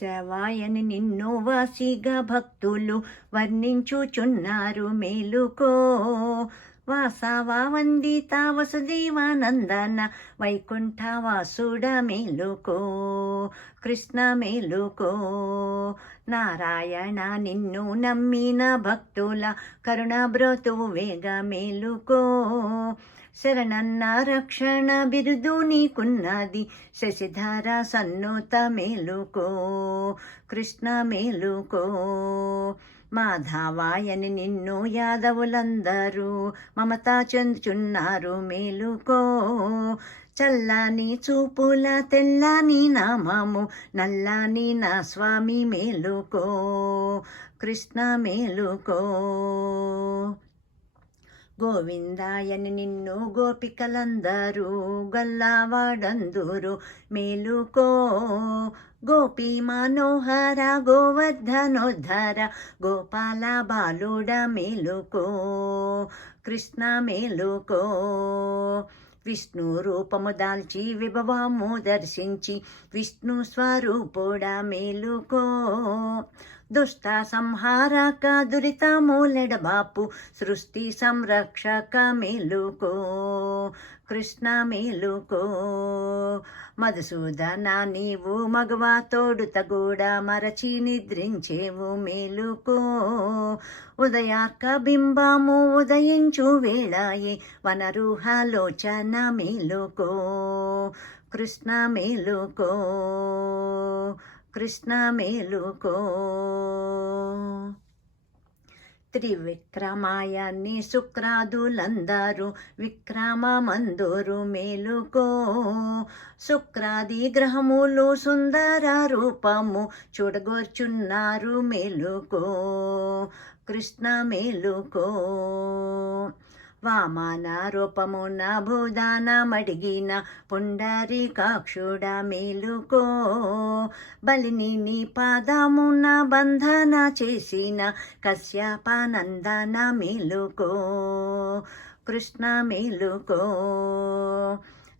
శవాయని నిన్ను వాసిగా భక్తులు వర్ణించుచున్నారు మేలుకో. వాసవా వందిత వసుదేవానందన వైకుంఠ వాసుడ మేలుకో. కృష్ణ మేలుకో. నారాయణ నిన్ను నమ్మిన భక్తుల కరుణ బ్రతువేగ మేలుకో. శరణన్న రక్షణ బిరుదు నీకున్నది. శశిధార సన్నోత మేలుకో కృష్ణ మేలుకో. మాధవాయని నిన్ను యాదవులందరూ మమతా చెందుచున్నారు మేలుకో. చల్లని చూపుల తెల్లని నామము నల్లని నా స్వామి మేలుకో. కృష్ణ మేలుకో. గోవిందాయని నిన్ను గోపికలందరూ గల్లావాడందురు. మేలుకో గోపీ మనోహర గోవర్ధనోద్ధర గోపాల బాలుడ మేలుకో కృష్ణ మేలుకో. విష్ణు రూపము దాల్చి విభవము దర్శించి విష్ణు స్వరూపుడ మేలుకో. దుష్ట సంహారక బాపు సృష్టి సంరక్షక మేలుకో కృష్ణ మేలుకో. మధుసూదన నీవు మగవా తోడుత కూడా మరచి నిద్రించేవు మేలుకో. ఉదయార్క బింబము ఉదయించు వేళాయి వనరుహలోచన మేలుకో. కృష్ణ మేలుకో. కృష్ణ మేలుకో త్రివిక్రమాయాన్ని శుక్రాదులందరూ విక్రమమందురు మేలుకో. శుక్రాది గ్రహములు సుందర రూపము చూడగోర్చున్నారు మేలుకో. కృష్ణ మేలుకో వామన రూపమున భూదాన మడిగిన పుండరీకాక్షుడ మేలుకో. బలిని నీ పాదమున బంధన చేసిన కశ్యపానందన మేలుకో. కృష్ణ మేలుకో.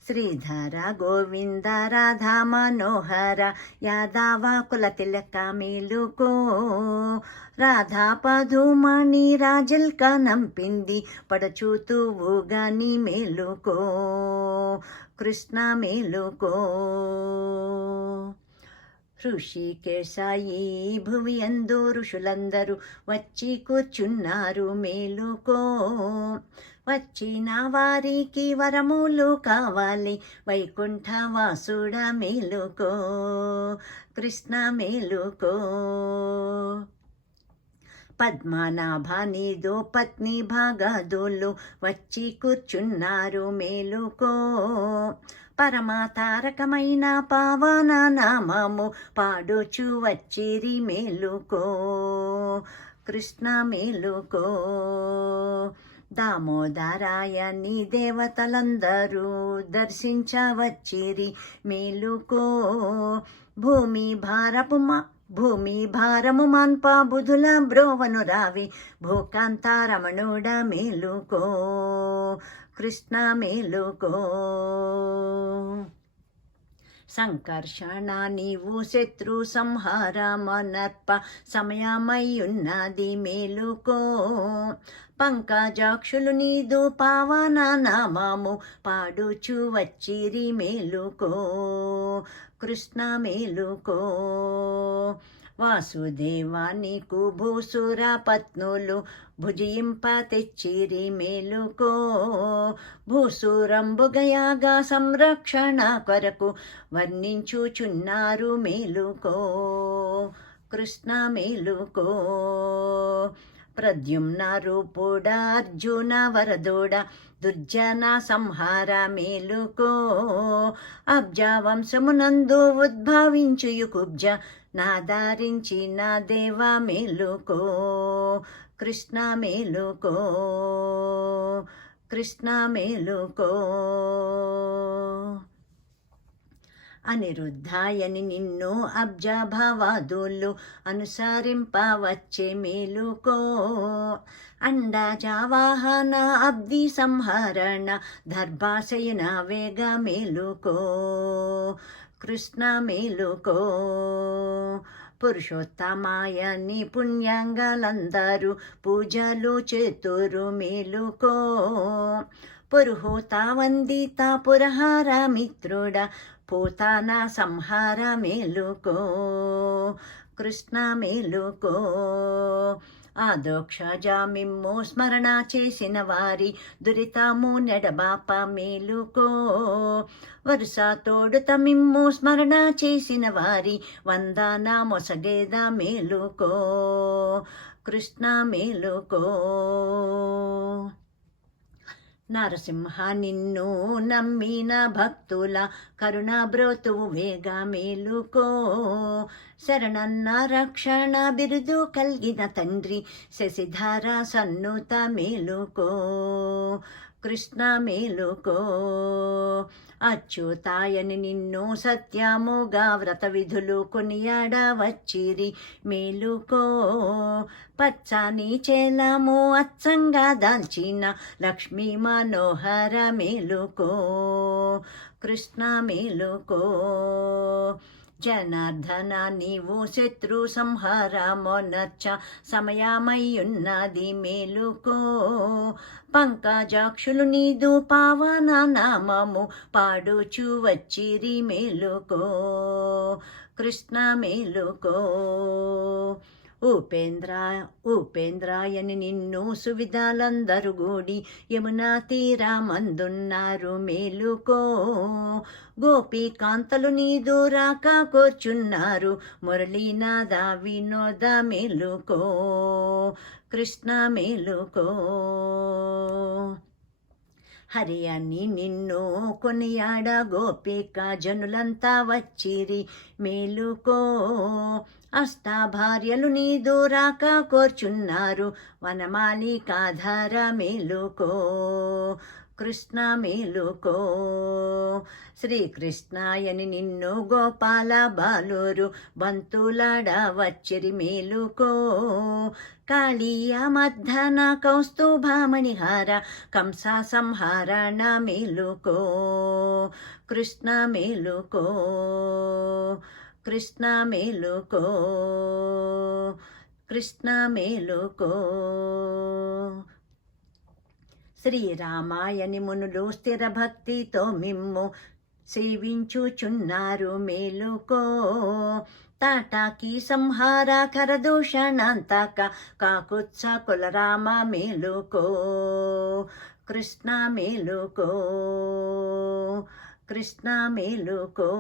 శ్రీధర గోవింద రాధా మనోహర యాదవ కుల తిలక మేలుకో. రాధా పదుమణి రాజల్క నంపింది పడచూతువుగాని మేలుకో. కృష్ణ మేలుకో. ఋషికేశాయి భువి అందు ఋషులందరూ వచ్చి కూర్చున్నారు మేలుకో. వచ్చిన వారికి వరములు కావాలి వైకుంఠ వాసుడ మేలుకో. కృష్ణ మేలుకో. పద్మనాభానిదో పత్ని భాగదులు వచ్చి కూర్చున్నారు మేలుకో. పరమతారకమైన పావన నామము పాడుచు వచ్చిరి మేలుకో. కృష్ణ మేలుకో. దామోదరాయని దేవతలందరూ దర్శించవచ్చిరి మేలుకో. భూమి భారపు మా భూమి భారము మాన్ప బుధుల బ్రోవను రావి భూకాంతారమణుడ మేలుకో. కృష్ణ మేలుకో సంకర్షణ నీవు శత్రు సంహార మనర్ప సమయమయ్యున్నది మేలుకో పంకజాక్షులు నీదు పావన నామము పాడుచు వచ్చిరి మేలుకో కృష్ణ మేలుకో వాసుదేవా నీకు భూసుర పత్నులు భుజింప తెచ్చిరి మేలుకో. భూసురంబుగయాగా సంరక్షణ కొరకు వర్ణించుచున్నారు మేలుకో. కృష్ణ మేలుకో. ప్రద్యుమ్న రూపుడ అర్జున వరదోడ దుర్జన సంహార మేలుకో. అబ్జ వంశమునందు ఉద్భవించు కుబ్జ నాధారించిన దేవా మేలుకో కృష్ణ మేలుకో కృష్ణ మేలుకో. అనిరుద్ధాయని నిన్ను అబ్జాభావాదులు అనుసరింపవచ్చే మేలుకో. అండాజావాహన అబ్ది సంహరణ దర్భాశయన వేగ మేలుకో. కృష్ణ మేలుకో పురుషోత్తమాయ నిపుణ్యంగలందరూ పూజలు చేతురు మేలుకో. పురుహూత వందిత పురహార మిత్రుడ పోతాన సంహార మేలుకో. కృష్ణ మేలుకో ఆ మిమ్ము స్మరణ చేసిన వారి దురితాము నెడబాప మేలుకో. వరుస తోడుత మిమ్ము స్మరణ చేసిన వారి వందాన మొసగేద మేలుకో. కృష్ణ మేలుకో. నరసింహ నిన్ను నమ్మిన భక్తుల కరుణ బ్రోతువు వేగ మేలుకో శరణన్న రక్షణ బిరుదు కలిగిన తండ్రి శశిధార సన్నుత మేలుకో కృష్ణ మేలుకో అచ్యుతాయని నిన్ను సత్యముగా వ్రత విధులు కొనియాడ వచ్చిరి మేలుకో. పచ్చని చేలము అచ్చంగా దాల్చిన లక్ష్మీ మనోహర మేలుకో. కృష్ణ మేలుకో జనార్దన నీవు శత్రు సంహార మొనచ్చ సమయమయ్యున్నది మేలుకో. పంకజాక్షులు నీదు పావన నామము పాడుచు వచ్చిరి మేలుకో. కృష్ణ మేలుకో. ఉపేంద్ర ఉపేంద్రాయని నిన్ను సువిధాలందరు గూడి యమునా తీరా మందున్నారు మేలుకో. గోపీకాంతలు నీదు రాక కూర్చున్నారు మురళీనాద వినోద మేలుకో. కృష్ణ మేలుకో. హరి అని నిన్ను కొనియాడ గోపిక జనులంతా వచ్చిరి మేలుకో. అస్తా భార్యలు నీ దూరాక కోర్చున్నారు వనమాలికాధార మేలుకో. కృష్ణ మేలుకో. శ్రీకృష్ణాయని నిన్ను గోపాల బాలూరు బంతులాడ వచ్చిరి మేలుకో. కాళీయ మద్దన కౌస్తుభామణిహార కంస సంహారణ మేలుకో. కృష్ణ మేలుకో. కృష్ణ మేలుకో. కృష్ణ మేలుకో. శ్రీరామాయని మునులు స్థిర భక్తితో మిమ్ము సేవించుచున్నారు మేలుకో. తాటాకి సంహార కరదూషణాంతక కాకుత్స కులరామ మేలుకో. కృష్ణ మేలుకో. కృష్ణ మేలుకో.